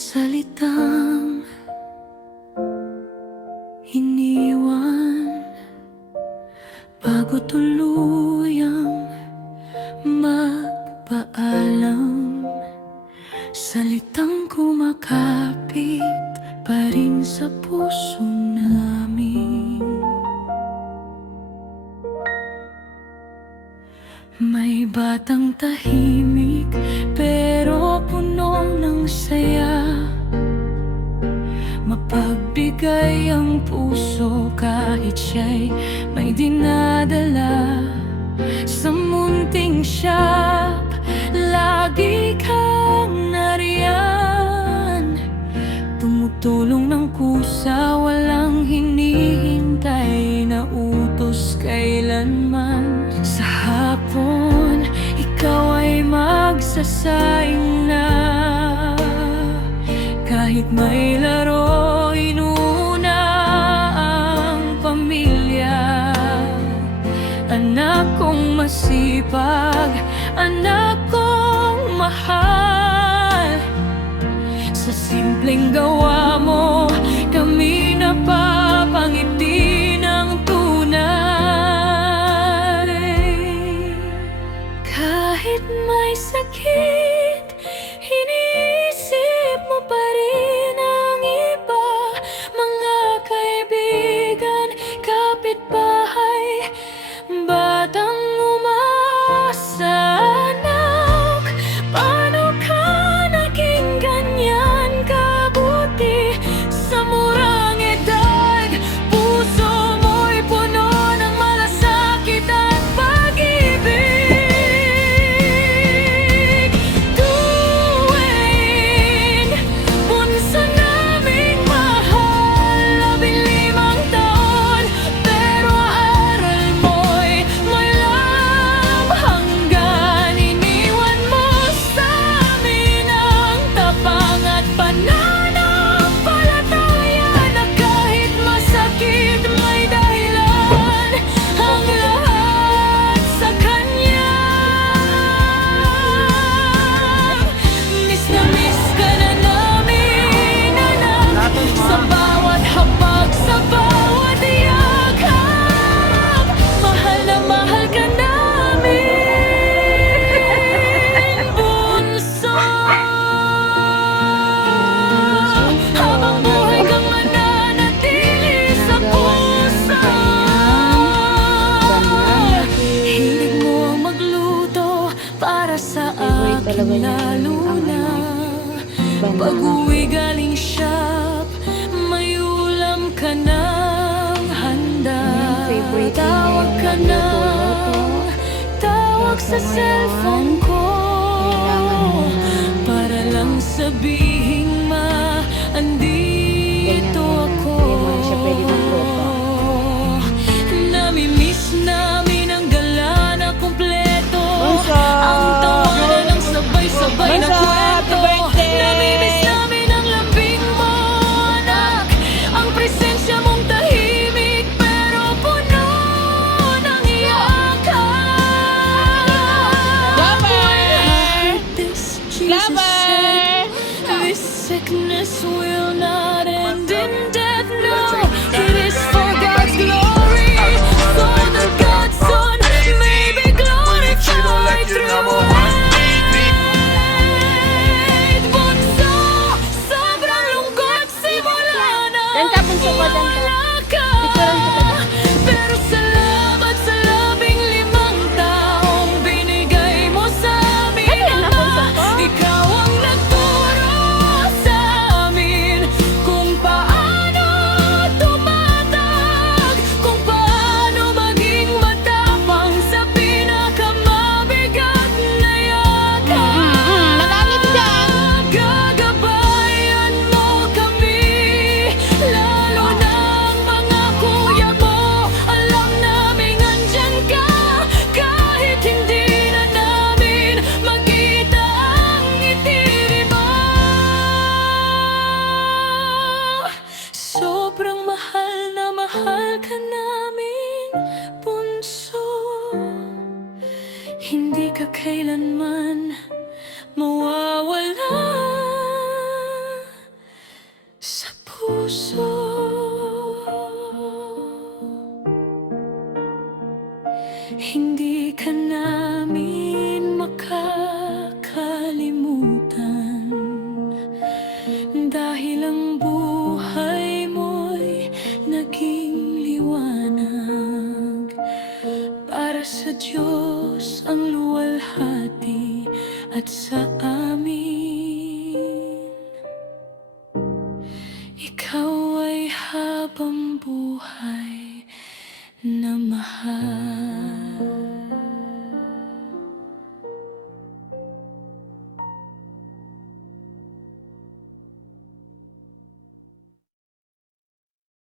salitang iniwan bago tuluyang magpaalam. Salitang kumakapit pa rin sa puso namin. May batang tahimik pero puno ng saya. Mapagbigay ang puso kahit siya'y may dinadala. Sa munting siyap, lagi kang nariyan. Tumutulong ng kusa, walang hinihintay na utos kailanman. Sa hapon, ikaw ay magsasaing na. Kahit may laro, inuna ang pamilya. Anak kong masipag, anak kong mahal. Sa simpleng gawa mo, kami napapangiti ng tunay. Kahit may sakit, iniisip mo pa rin ang iba. Mga kaibigan, kapitbahay, batang umasa. Anak, paano ka naging ganyan kabuti? Sa murang edad, puso mo'y puno ng malasakit at pag-ibig. Tuwing bunso naming mahal, 15 taon, pero aral mo'y malam hanggan. Iniwan mo sa amin ang tapang at pananampalataya na kahit masakit may dahilan. Ang lahat sa Kanya. Miss na miss ka na namin, anak. Sa bawat habag, sa bawat yakap, mahal na mahal ka namin, bunso. Habang buhay kang mananatili sa puso. Hilig mo magluto para sa akin lalo na. Pag-uwi galing shop, may ulam ka ng handa. Tawag ka na, tawag sa cellphone ko, para lang sabihin andito ako. Namimiss namin ang gala na kumpleto, ang tawanan ng sabay-sabay na kwento. Namimiss namin ang lambing mo, anak. Ang presensya mong tahimik pero puno ng yakap. This Jesus said, this sickness will not end in death.